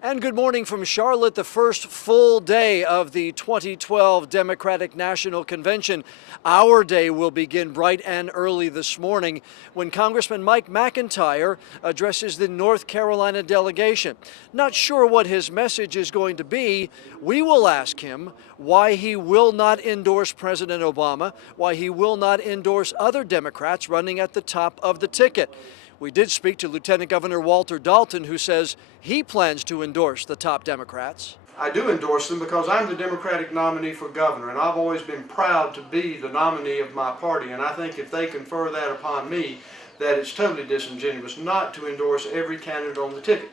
And good morning from Charlotte, the first full day of the 2012 Democratic National Convention. Our day will begin bright and early this morning when Congressman Mike McIntyre addresses the North Carolina delegation. Not sure what his message is going to be. We will ask him why he will not endorse President Obama, why he will not endorse other Democrats running at the top of the ticket. We did speak to Lieutenant Governor Walter Dalton, who says he plans to endorse the top Democrats. I do endorse them because I'm the Democratic nominee for governor, and I've always been proud to be the nominee of my party, and I think if they confer that upon me, that it's totally disingenuous not to endorse every candidate on the ticket.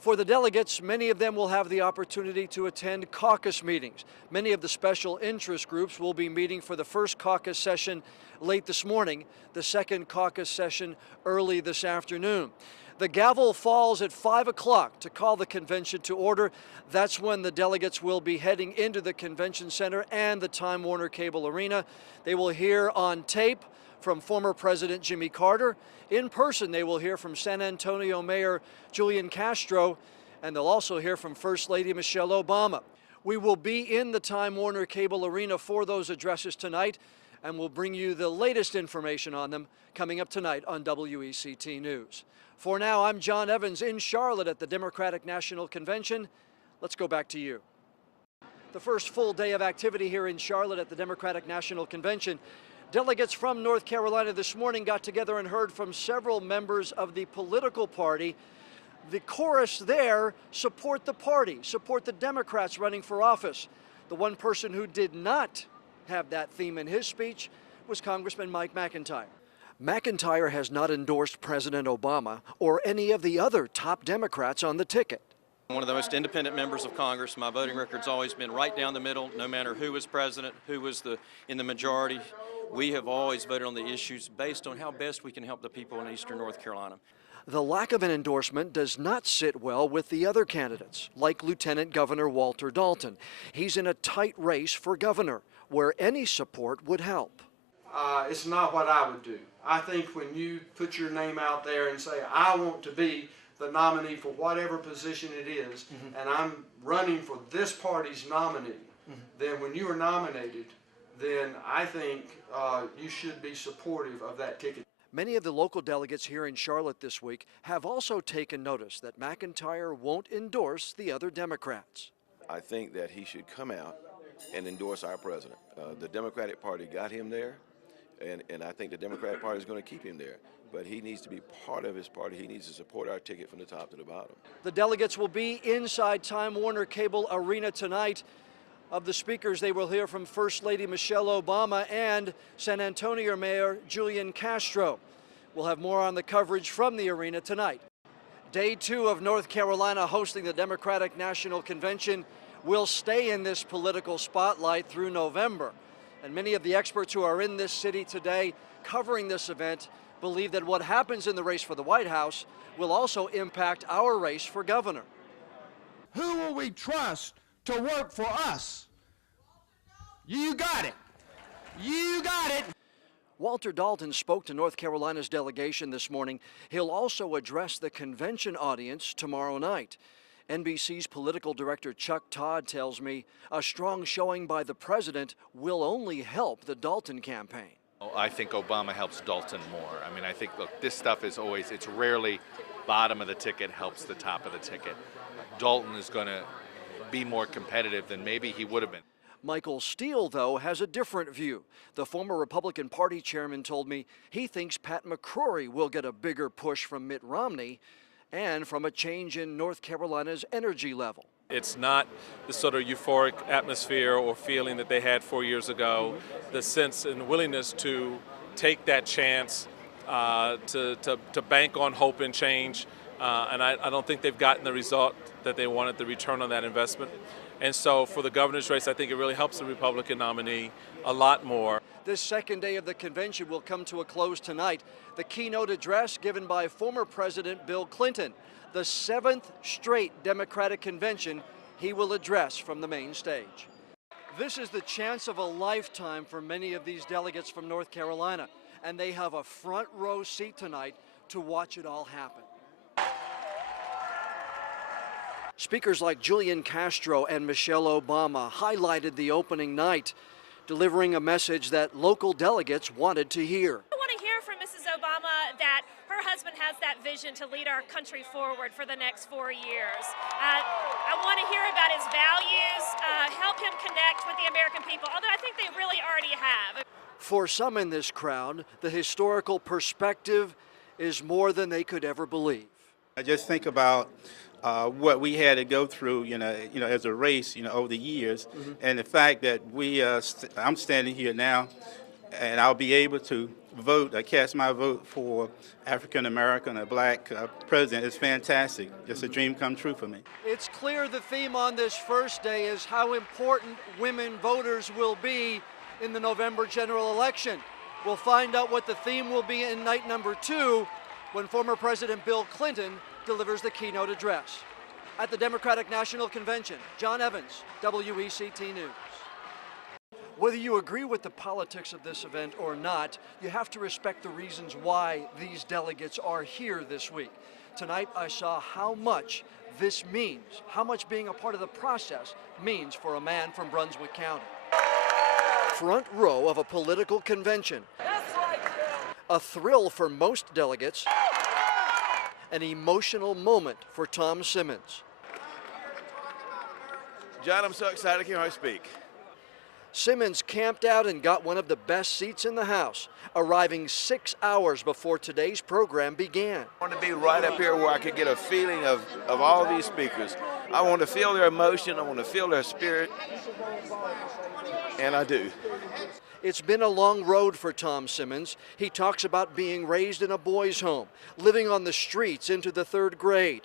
For the delegates, many of them will have the opportunity to attend caucus meetings. Many of the special interest groups will be meeting for the first caucus session late this morning, the second caucus session early this afternoon. The gavel falls at 5 o'clock to call the convention to order. That's when the delegates will be heading into the convention center and the Time Warner Cable Arena. They will hear on tape from former President Jimmy Carter. In person, they will hear from San Antonio Mayor Julian Castro, and they'll also hear from First Lady Michelle Obama. We will be in the Time Warner Cable Arena for those addresses tonight, and we'll bring you the latest information on them coming up tonight on WECT News. For now, I'm John Evans in Charlotte at the Democratic National Convention. Let's go back to you. The first full day of activity here in Charlotte at the Democratic National Convention. Delegates from North Carolina this morning got together and heard from several members of the political party. The chorus there, support the party, support the Democrats running for office. The one person who did not have that theme in his speech was Congressman Mike McIntyre. McIntyre has not endorsed President Obama or any of the other top Democrats on the ticket. I'm one of the most independent members of Congress. My voting record's always been right down the middle, no matter who was president, who was in the majority. We have always voted on the issues based on how best we can help the people in eastern North Carolina. The lack of an endorsement does not sit well with the other candidates, like Lieutenant Governor Walter Dalton. He's in a tight race for governor, where any support would help. It's not what I would do. I think when you put your name out there and say, I want to be the nominee for whatever position it is, and I'm running for this party's nominee, then when you are nominated, then I think you should be supportive of that ticket. Many of the local delegates here in Charlotte this week have also taken notice that McIntyre won't endorse the other Democrats. I think that he should come out and endorse our president. The Democratic Party got him there, and I think the Democratic Party is going to keep him there. But he needs to be part of his party. He needs to support our ticket from the top to the bottom. The delegates will be inside Time Warner Cable Arena tonight. Of the speakers, they will hear from First Lady Michelle Obama and San Antonio Mayor Julian Castro. We'll have more on the coverage from the arena tonight. Day 2 of North Carolina hosting the Democratic National Convention will stay in this political spotlight through November. And many of the experts who are in this city today covering this event believe that what happens in the race for the White House will also impact our race for governor. Who will we trust to work for us? You got it. You got it. Walter Dalton spoke to North Carolina's delegation this morning. He'll also address the convention audience tomorrow night. NBC's political director Chuck Todd tells me a strong showing by the president will only help the Dalton campaign. I think Obama helps Dalton more. I mean, I think, look, this stuff is always, it's rarely bottom of the ticket helps the top of the ticket. Dalton is going to be more competitive than maybe he would have been. Michael Steele, though, has a different view. The former Republican Party chairman told me he thinks Pat McCrory will get a bigger push from Mitt Romney and from a change in North Carolina's energy level. It's not the sort of euphoric atmosphere or feeling that they had 4 years ago, the sense and willingness to take that chance, to bank on hope and change, and I don't think they've gotten the result that they wanted, the return on that investment. And so for the governor's race, I think it really helps the Republican nominee a lot more. This second day of the convention will come to a close tonight. The keynote address given by former President Bill Clinton, the 7th straight Democratic convention he will address from the main stage. This is the chance of a lifetime for many of these delegates from North Carolina, and they have a front row seat tonight to watch it all happen. Speakers like Julian Castro and Michelle Obama highlighted the opening night, delivering a message that local delegates wanted to hear. I want to hear from Mrs. Obama that her husband has that vision to lead our country forward for the next 4 years. I want to hear about his values, help him connect with the American people, although I think they really already have. For some in this crowd, the historical perspective is more than they could ever believe. I just think about what we had to go through, as a race, over the years, and the fact that I'm standing here now, and I'll be able to vote, cast my vote for African American, a black president is fantastic. It's a dream come true for me. It's clear the theme on this first day is how important women voters will be in the November general election. We'll find out what the theme will be in night number 2 when former President Bill Clinton delivers the keynote address. At the Democratic National Convention, John Evans, WECT News. Whether you agree with the politics of this event or not, you have to respect the reasons why these delegates are here this week. Tonight, I saw how much this means, how much being a part of the process means for a man from Brunswick County. Front row of a political convention. A thrill for most delegates, an emotional moment for Tom Simmons. John, I'm so excited to hear how I speak. Simmons camped out and got one of the best seats in the House, arriving 6 hours before today's program began. I want to be right up here where I could get a feeling of all these speakers. I want to feel their emotion, I want to feel their spirit, and I do. It's been a long road for Tom Simmons. He talks about being raised in a boys' home, living on the streets into the 3rd grade.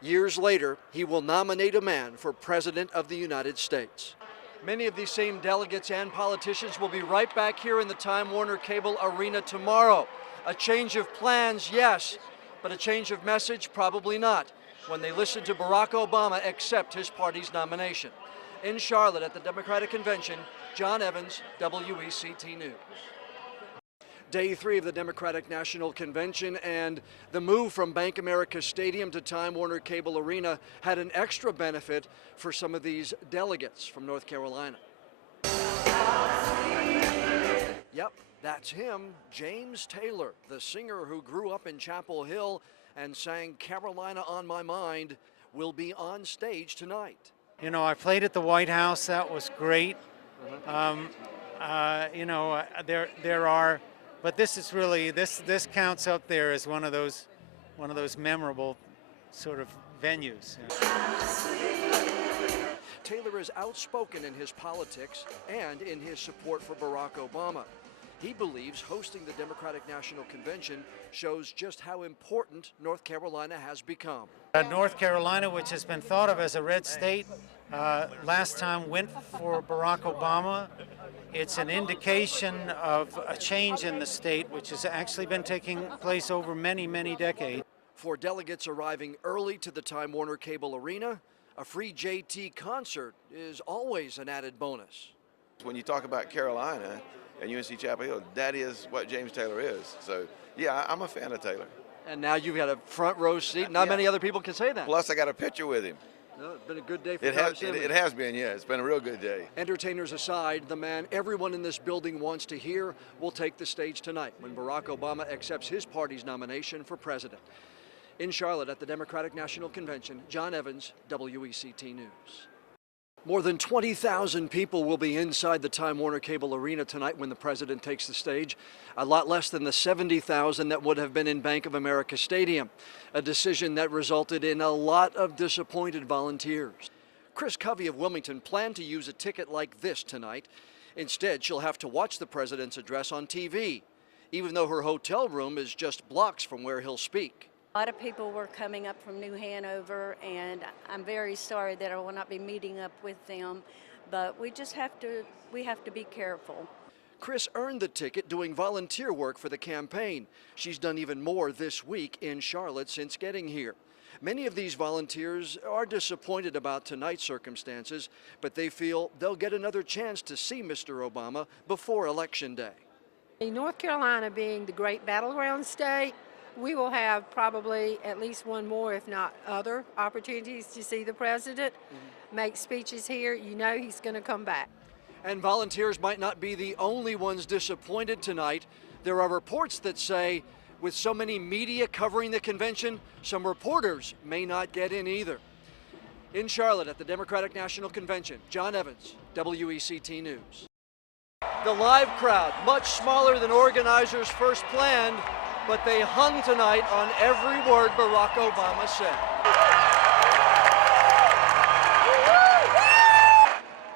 Years later, he will nominate a man for President of the United States. Many of these same delegates and politicians will be right back here in the Time Warner Cable Arena tomorrow. A change of plans, yes, but a change of message, probably not, when they listen to Barack Obama accept his party's nomination. In Charlotte at the Democratic Convention, John Evans, WECT News. Day 3 of the Democratic National Convention, and the move from Bank America Stadium to Time Warner Cable Arena had an extra benefit for some of these delegates from North Carolina. Yep, that's him, James Taylor, the singer who grew up in Chapel Hill and sang Carolina on My Mind, will be on stage tonight. You know, I played at the White House. That was great. There are, but this is really this counts up there as one of those memorable sort of venues. Taylor is outspoken in his politics and in his support for Barack Obama. He believes hosting the Democratic National Convention shows just how important North Carolina has become. North Carolina, which has been thought of as a red state, last time went for Barack Obama. It's an indication of a change in the state, which has actually been taking place over many, many decades. For delegates arriving early to the Time Warner Cable Arena, a free JT concert is always an added bonus. When you talk about Carolina and UNC Chapel Hill, that is what James Taylor is. So, yeah, I'm a fan of Taylor. And now you've got a front row seat. Not many other people can say that. Plus, I got a picture with him. No, it's been a good day for It has been, yeah. It's been a real good day. Entertainers aside, the man everyone in this building wants to hear will take the stage tonight when Barack Obama accepts his party's nomination for president. In Charlotte at the Democratic National Convention, John Evans, WECT News. More than 20,000 people will be inside the Time Warner Cable Arena tonight when the president takes the stage, a lot less than the 70,000 that would have been in Bank of America Stadium, a decision that resulted in a lot of disappointed volunteers. Chris Covey of Wilmington planned to use a ticket like this tonight. Instead, she'll have to watch the president's address on TV, even though her hotel room is just blocks from where he'll speak. A lot of people were coming up from New Hanover, and I'm very sorry that I will not be meeting up with them, but we have to be careful. Chris earned the ticket doing volunteer work for the campaign. She's done even more this week in Charlotte since getting here. Many of these volunteers are disappointed about tonight's circumstances, but they feel they'll get another chance to see Mr. Obama before Election Day. North Carolina being the great battleground state, we will have probably at least one more, if not other, opportunities to see the president make speeches here. You know he's going to come back. And volunteers might not be the only ones disappointed tonight. There are reports that say, with so many media covering the convention, some reporters may not get in either. In Charlotte at the Democratic National Convention, John Evans, WECT News. The live crowd, much smaller than organizers first planned, but they hung tonight on every word Barack Obama said.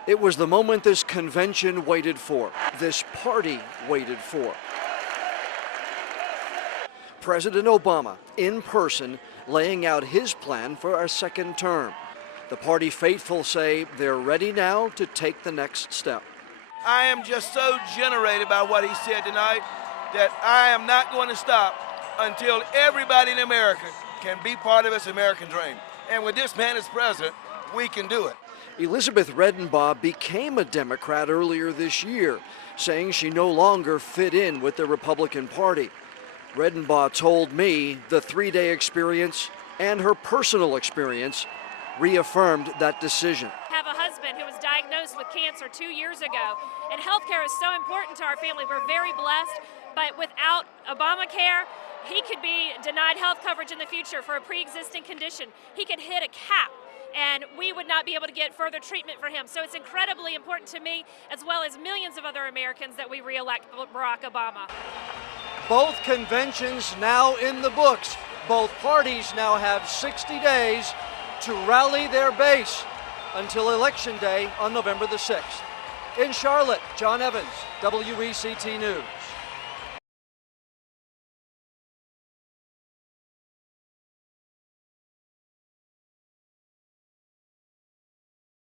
It was the moment this convention waited for, this party waited for. President Obama, in person, laying out his plan for a second term. The party faithful say they're ready now to take the next step. I am just so generated by what he said tonight that I am not going to stop until everybody in America can be part of this American dream. And with this man as president, we can do it. Elizabeth Redenbaugh became a Democrat earlier this year, saying she no longer fit in with the Republican Party. Redenbaugh told me the three-day experience and her personal experience reaffirmed that decision. I have a husband who was diagnosed with cancer 2 years ago, and healthcare is so important to our family. We're very blessed, but without Obamacare, he could be denied health coverage in the future for a pre-existing condition. He could hit a cap, and we would not be able to get further treatment for him. So it's incredibly important to me, as well as millions of other Americans, that we re-elect Barack Obama. Both conventions now in the books. Both parties now have 60 days to rally their base until Election Day on November the 6th. In Charlotte, John Evans, WECT News.